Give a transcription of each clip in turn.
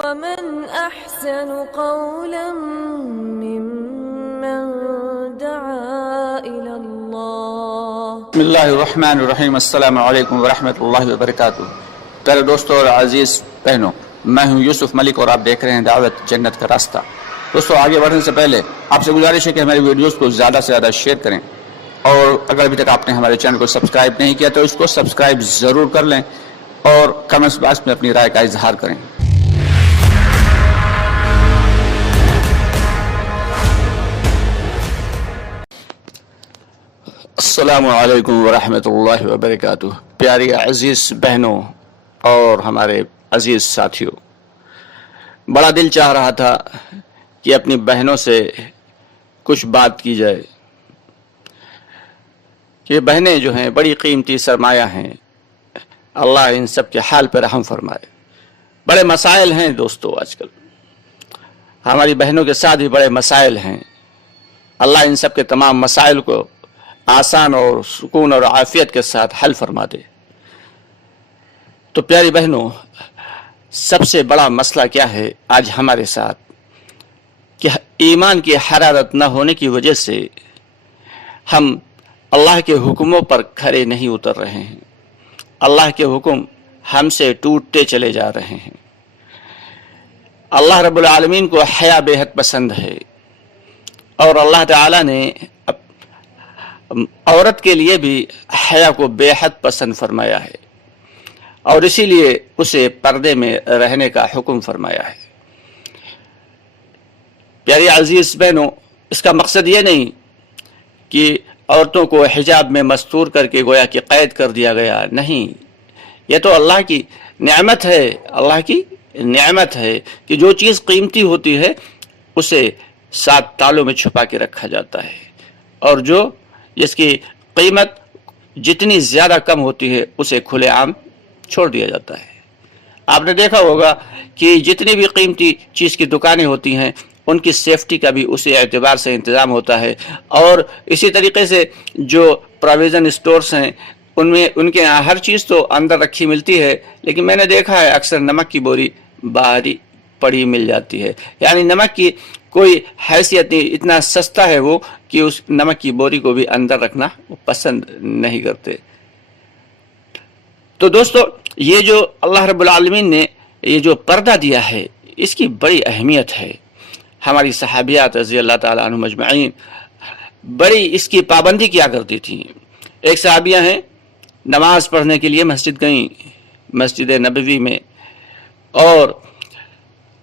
ومن أحسن قولا ممن دعا إلى الله. بسم اللہ الرحمن الرحیم. السلام علیکم ورحمۃ اللہ وبرکاتہ. پیارے دوستوں اور عزیز بہنوں، میں ہوں یوسف ملک اور آپ دیکھ رہے ہیں دعوت جنت کا راستہ. دوستوں، آگے بڑھنے سے پہلے آپ سے گزارش ہے کہ ہماری ویڈیوز کو زیادہ سے زیادہ شیئر کریں، اور اگر ابھی تک آپ نے ہمارے چینل کو سبسکرائب نہیں کیا تو اس کو سبسکرائب ضرور کر لیں اور کمنٹس باکس میں اپنی رائے کا اظہار کریں. السلام علیکم ورحمۃ اللہ وبرکاتہ. پیاری عزیز بہنوں اور ہمارے عزیز ساتھیوں، بڑا دل چاہ رہا تھا کہ اپنی بہنوں سے کچھ بات کی جائے. یہ بہنیں جو ہیں بڑی قیمتی سرمایہ ہیں. اللہ ان سب کے حال پر رحم فرمائے. بڑے مسائل ہیں دوستو، آج کل ہماری بہنوں کے ساتھ بھی بڑے مسائل ہیں. اللہ ان سب کے تمام مسائل کو آسان اور سکون اور عافیت کے ساتھ حل فرما دے. تو پیاری بہنوں، سب سے بڑا مسئلہ کیا ہے آج ہمارے ساتھ؟ کہ ایمان کی حرارت نہ ہونے کی وجہ سے ہم اللہ کے حکموں پر کھرے نہیں اتر رہے ہیں. اللہ کے حکم ہم سے ٹوٹتے چلے جا رہے ہیں. اللہ رب العالمین کو حیا بے حد پسند ہے، اور اللہ تعالی نے عورت کے لیے بھی حیا کو بے حد پسند فرمایا ہے، اور اسی لیے اسے پردے میں رہنے کا حکم فرمایا ہے. پیاری عزیز بہنوں، اس کا مقصد یہ نہیں کہ عورتوں کو حجاب میں مستور کر کے گویا کہ قید کر دیا گیا. نہیں، یہ تو اللہ کی نعمت ہے. اللہ کی نعمت ہے کہ جو چیز قیمتی ہوتی ہے اسے 7 تالوں میں چھپا کے رکھا جاتا ہے، اور جو جس کی قیمت جتنی زیادہ کم ہوتی ہے اسے کھلے عام چھوڑ دیا جاتا ہے. آپ نے دیکھا ہوگا کہ جتنی بھی قیمتی چیز کی دکانیں ہوتی ہیں ان کی سیفٹی کا بھی اسی اعتبار سے انتظام ہوتا ہے، اور اسی طریقے سے جو پروویژن سٹورز ہیں ان کے یہاں ہر چیز تو اندر رکھی ملتی ہے، لیکن میں نے دیکھا ہے اکثر نمک کی بوری باہر ہی پڑی مل جاتی ہے. یعنی نمک کی کوئی حیثیت نہیں، اتنا سستا ہے وہ کہ اس نمک کی بوری کو بھی اندر رکھنا پسند نہیں کرتے. تو دوستو، یہ جو اللہ رب العالمین نے یہ جو پردہ دیا ہے اس کی بڑی اہمیت ہے. ہماری صحابیات رضی اللہ تعالیٰ عنہم اجمعین بڑی اس کی پابندی کیا کرتی تھیں. ایک صحابیہ ہیں، نماز پڑھنے کے لیے مسجد گئیں، مسجد نبوی میں، اور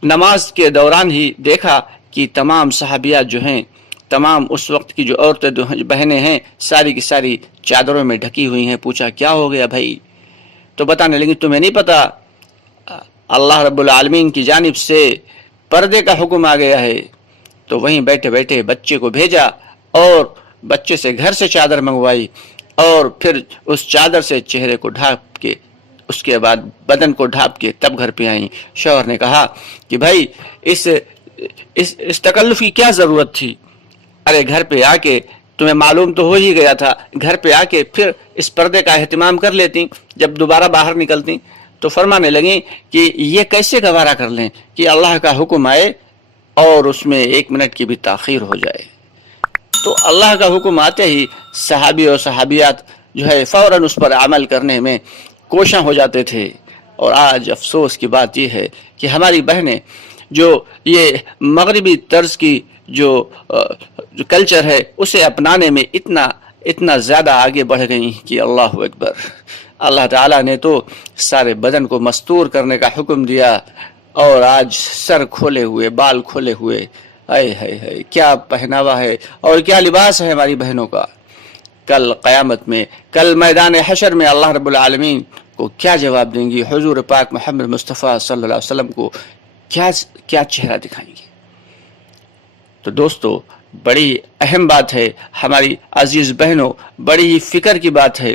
نماز کے دوران ہی دیکھا کہ تمام صحابیات جو ہیں، تمام اس وقت کی جو عورتیں بہنیں ہیں، ساری کی ساری چادروں میں ڈھکی ہوئی ہیں. پوچھا کیا ہو گیا بھائی؟ تو بتانے لگی تمہیں نہیں پتا اللہ رب العالمین کی جانب سے پردے کا حکم آ گیا ہے. تو وہیں بیٹھے بیٹھے بچے کو بھیجا اور بچے سے گھر سے چادر منگوائی، اور پھر اس چادر سے چہرے کو ڈھانپ کے اس کے بعد بدن کو ڈھانپ کے تب گھر پہ آئیں. شوہر نے کہا کہ بھائی اس تکلف کی کیا ضرورت تھی؟ ارے گھر پہ آ کے تمہیں معلوم تو ہو ہی گیا تھا، گھر پہ آ کے پھر اس پردے کا اہتمام کر لیتی جب دوبارہ باہر نکلتی. تو فرمانے لگیں کہ یہ کیسے گوارا کر لیں کہ اللہ کا حکم آئے اور اس میں 1 منٹ کی بھی تاخیر ہو جائے. تو اللہ کا حکم آتے ہی صحابی اور صحابیات جو ہے فوراً اس پر عمل کرنے میں کوشاں ہو جاتے تھے. اور آج افسوس کی بات یہ ہے کہ ہماری بہنیں جو یہ مغربی طرز کی جو کلچر ہے اسے اپنانے میں اتنا زیادہ آگے بڑھ گئی کہ اللہ اکبر. اللہ تعالیٰ نے تو سارے بدن کو مستور کرنے کا حکم دیا، اور آج سر کھولے ہوئے، بال کھولے ہوئے، اے کیا پہناوا ہے اور کیا لباس ہے ہماری بہنوں کا. کل قیامت میں، کل میدان حشر میں اللہ رب العالمین کو کیا جواب دیں گی؟ حضور پاک محمد مصطفیٰ صلی اللہ علیہ وسلم کو کیا چہرہ دکھائیں گے؟ تو دوستو، بڑی اہم بات ہے ہماری عزیز بہنوں، بڑی ہی فکر کی بات ہے.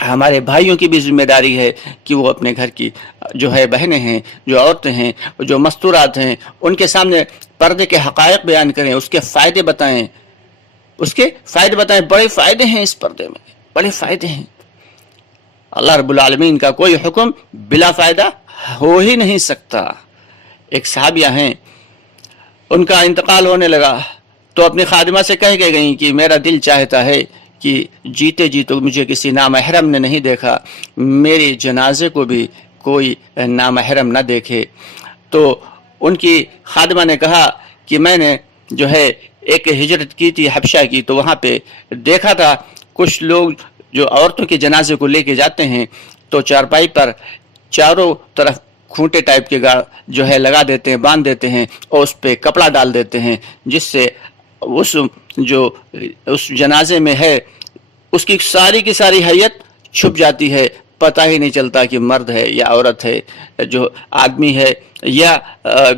ہمارے بھائیوں کی بھی ذمہ داری ہے کہ وہ اپنے گھر کی جو ہے بہنیں ہیں، جو عورتیں ہیں، جو مستورات ہیں، ان کے سامنے پردے کے حقائق بیان کریں، اس کے فائدے بتائیں. بڑے فائدے ہیں اس پردے میں، بڑے فائدے ہیں. اللہ رب العالمین کا کوئی حکم بلا فائدہ ہو ہی نہیں سکتا. ایک صحابیہ ہیں، ان کا انتقال ہونے لگا تو اپنی خادمہ سے کہہ کے گئیں کہ میرا دل چاہتا ہے کہ جیتے جی تو مجھے کسی نامحرم نے نہیں دیکھا، میرے جنازے کو بھی کوئی نامحرم نہ دیکھے۔ تو ان کی خادمہ نے کہا کہ میں نے جو ہے ایک ہجرت کی تھی حبشہ کی، تو وہاں پہ دیکھا تھا کچھ لوگ جو عورتوں کے جنازے کو لے کے جاتے ہیں تو چارپائی پر چاروں طرف کھونٹے ٹائپ کے جو ہے لگا دیتے ہیں، باندھ دیتے ہیں اور اس پہ کپڑا ڈال دیتے ہیں، جس سے اس جنازے میں ہے اس کی ساری حیت چھپ جاتی ہے، پتہ ہی نہیں چلتا کہ مرد ہے یا عورت ہے، جو آدمی ہے یا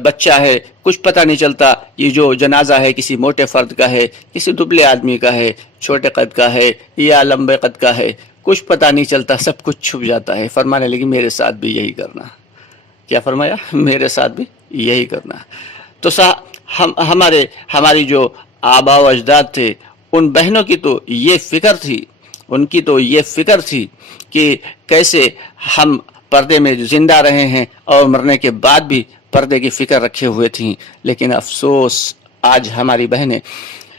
بچہ ہے، کچھ پتہ نہیں چلتا۔ یہ جو جنازہ ہے کسی موٹے فرد کا ہے، کسی دبلے آدمی کا ہے، چھوٹے قد کا ہے یا لمبے قد کا ہے، کچھ پتہ نہیں چلتا، سب کچھ چھپ جاتا ہے۔ فرمانے لگی میرے ساتھ بھی یہی کرنا۔ کیا فرمایا؟ میرے ساتھ بھی یہی کرنا۔ تو ہماری جو آباء و اجداد تھے، ان بہنوں کی تو یہ فکر تھی، ان کی تو یہ فکر تھی کہ کیسے ہم پردے میں زندہ رہے ہیں اور مرنے کے بعد بھی پردے کی فکر رکھے ہوئے تھیں۔ لیکن افسوس آج ہماری بہنیں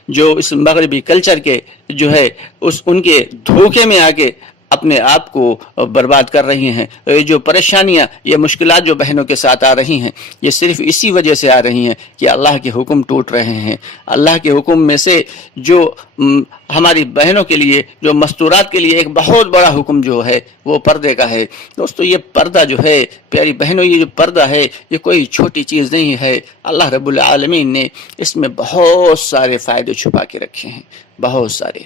جو اس مغربی کلچر کے جو ہے ان کے دھوکے میں آ کے اپنے آپ کو برباد کر رہی ہیں۔ یہ جو پریشانیاں، یہ مشکلات جو بہنوں کے ساتھ آ رہی ہیں، یہ صرف اسی وجہ سے آ رہی ہیں کہ اللہ کے حکم ٹوٹ رہے ہیں۔ اللہ کے حکم میں سے جو ہماری بہنوں کے لیے، جو مستورات کے لیے ایک بہت بڑا حکم جو ہے وہ پردے کا ہے۔ دوستو یہ پردہ جو ہے، پیاری بہنوں، یہ جو پردہ ہے یہ کوئی چھوٹی چیز نہیں ہے۔ اللہ رب العالمین نے اس میں بہت سارے فائدے چھپا کے رکھے ہیں، بہت سارے۔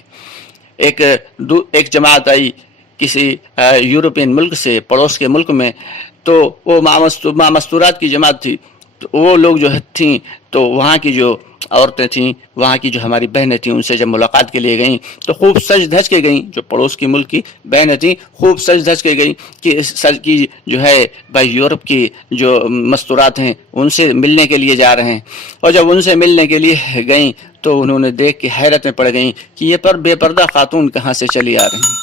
ایک جماعت آئی کسی یورپین ملک سے، پڑوس کے ملک میں، تو وہ ماں مستورات کی جماعت تھی۔ تو وہ لوگ جو تھیں تو وہاں کی جو عورتیں تھیں، وہاں کی جو ہماری بہنیں تھیں، ان سے جب ملاقات کے لیے گئیں تو خوب سج دھج کے گئیں۔ جو پڑوس کی ملک کی بہنیں تھیں خوب سج دھج کے گئیں کہ سج کی جو ہے بھائی یورپ کی جو مستورات ہیں ان سے ملنے کے لیے جا رہے ہیں۔ اور جب ان سے ملنے کے لیے گئیں تو انہوں نے دیکھ کے حیرت میں پڑ گئیں کہ یہ بے پردہ خاتون کہاں سے چلی آ رہی ہیں۔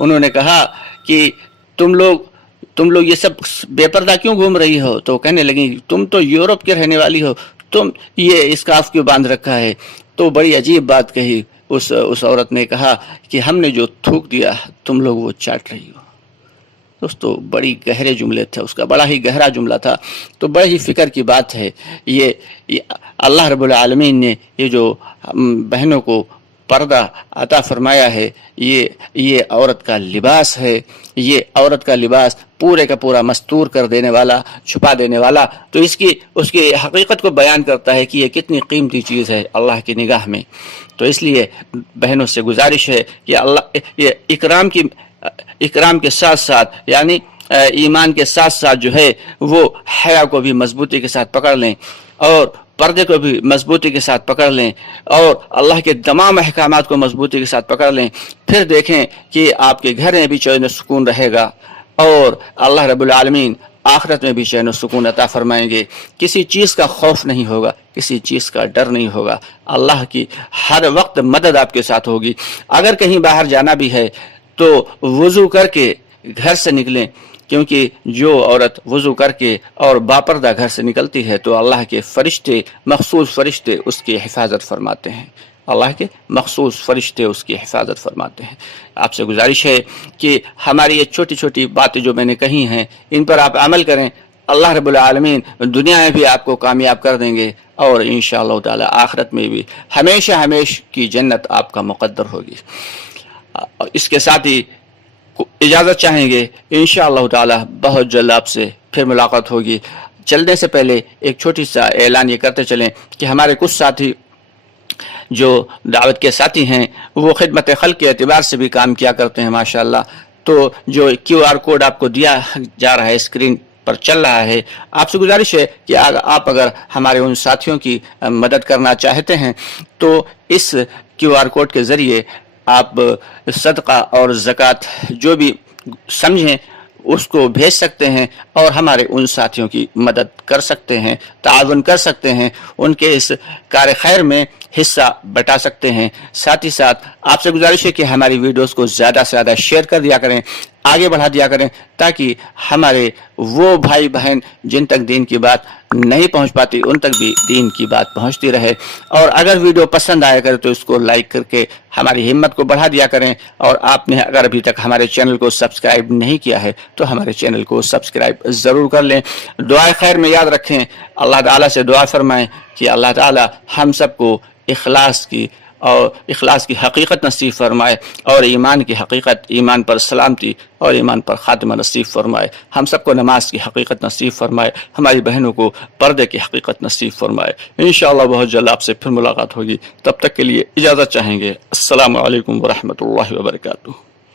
انہوں نے کہا کہ تم لوگ یہ سب بے پردہ کیوں گھوم رہی ہو؟ تو کہنے لگیں تم تو یورپ کے رہنے والی ہو، تم یہ اسکارف کیوں باندھ رکھا ہے؟ تو بڑی عجیب بات کہی اس عورت نے، کہا کہ ہم نے جو تھوک دیا تم لوگ وہ چاٹ رہی ہو۔ دوستو بڑی گہرے جملے تھے، اس کا بڑا ہی گہرا جملہ تھا، تو بڑی ہی فکر کی بات ہے۔ یہ اللہ رب العالمین نے یہ جو بہنوں کو پردہ عطا فرمایا ہے، یہ عورت کا لباس ہے، یہ عورت کا لباس پورے کا پورا مستور کر دینے والا، چھپا دینے والا، تو اس کی حقیقت کو بیان کرتا ہے کہ یہ کتنی قیمتی چیز ہے اللہ کی نگاہ میں۔ تو اس لیے بہنوں سے گزارش ہے کہ اللہ یہ اکرام کے ساتھ ساتھ، یعنی ایمان کے ساتھ ساتھ جو ہے وہ حیا کو بھی مضبوطی کے ساتھ پکڑ لیں اور پردے کو بھی مضبوطی کے ساتھ پکڑ لیں اور اللہ کے تمام احکامات کو مضبوطی کے ساتھ پکڑ لیں۔ پھر دیکھیں کہ آپ کے گھر میں بھی چین و سکون رہے گا اور اللہ رب العالمین آخرت میں بھی چین و سکون عطا فرمائیں گے۔ کسی چیز کا خوف نہیں ہوگا، کسی چیز کا ڈر نہیں ہوگا، اللہ کی ہر وقت مدد آپ کے ساتھ ہوگی۔ اگر کہیں باہر جانا بھی ہے تو وضو کر کے گھر سے نکلیں، کیونکہ جو عورت وضو کر کے اور باپردہ گھر سے نکلتی ہے تو اللہ کے فرشتے، مخصوص فرشتے اس کی حفاظت فرماتے ہیں، اللہ کے مخصوص فرشتے اس کی حفاظت فرماتے ہیں۔ آپ سے گزارش ہے کہ ہماری یہ چھوٹی چھوٹی باتیں جو میں نے کہی ہیں ان پر آپ عمل کریں، اللہ رب العالمین دنیا میں بھی آپ کو کامیاب کر دیں گے اور انشاءاللہ تعالی آخرت میں بھی ہمیشہ کی جنت آپ کا مقدر ہوگی۔ اس کے ساتھ ہی اجازت چاہیں گے، انشاءاللہ تعالی بہت جلد آپ سے پھر ملاقات ہوگی۔ چلنے سے پہلے ایک چھوٹی سا اعلان یہ کرتے چلیں کہ ہمارے کچھ ساتھی جو دعوت کے ساتھی ہیں وہ خدمت خلق کے اعتبار سے بھی کام کیا کرتے ہیں ماشاءاللہ۔ تو جو QR کوڈ آپ کو دیا جا رہا ہے، اسکرین پر چل رہا ہے، آپ سے گزارش ہے کہ آپ اگر ہمارے ان ساتھیوں کی مدد کرنا چاہتے ہیں تو اس QR کوڈ کے ذریعے آپ صدقہ اور زکوٰۃ جو بھی سمجھیں اس کو بھیج سکتے ہیں اور ہمارے ان ساتھیوں کی مدد کر سکتے ہیں، تعاون کر سکتے ہیں، ان کے اس کار خیر میں حصہ بٹا سکتے ہیں۔ ساتھ ہی ساتھ آپ سے گزارش ہے کہ ہماری ویڈیوز کو زیادہ سے زیادہ شیئر کر دیا کریں۔ آگے بڑھا دیا کریں تاکہ ہمارے وہ بھائی بہن جن تک دین کی بات نہیں پہنچ پاتی ان تک بھی دین کی بات پہنچتی رہے. اور اگر ویڈیو پسند آیا کرے تو اس کو لائک کر کے ہماری ہمت کو بڑھا دیا کریں. اور آپ نے اگر ابھی تک ہمارے چینل کو سبسکرائب نہیں کیا ہے تو ہمارے چینل کو سبسکرائب ضرور کر لیں. دعائے خیر میں یاد رکھیں, اللہ تعالیٰ سے دعا فرمائیں کہ اللہ تعالیٰ ہم سب کو اخلاص کی حقیقت نصیب فرمائے, اور ایمان کی حقیقت, ایمان پر سلامتی اور ایمان پر خاتمہ نصیب فرمائے. ہم سب کو نماز کی حقیقت نصیب فرمائے, ہماری بہنوں کو پردے کی حقیقت نصیب فرمائے. انشاءاللہ بہت جلد آپ سے پھر ملاقات ہوگی. تب تک کے لیے اجازت چاہیں گے. السلام علیکم ورحمۃ اللہ وبرکاتہ.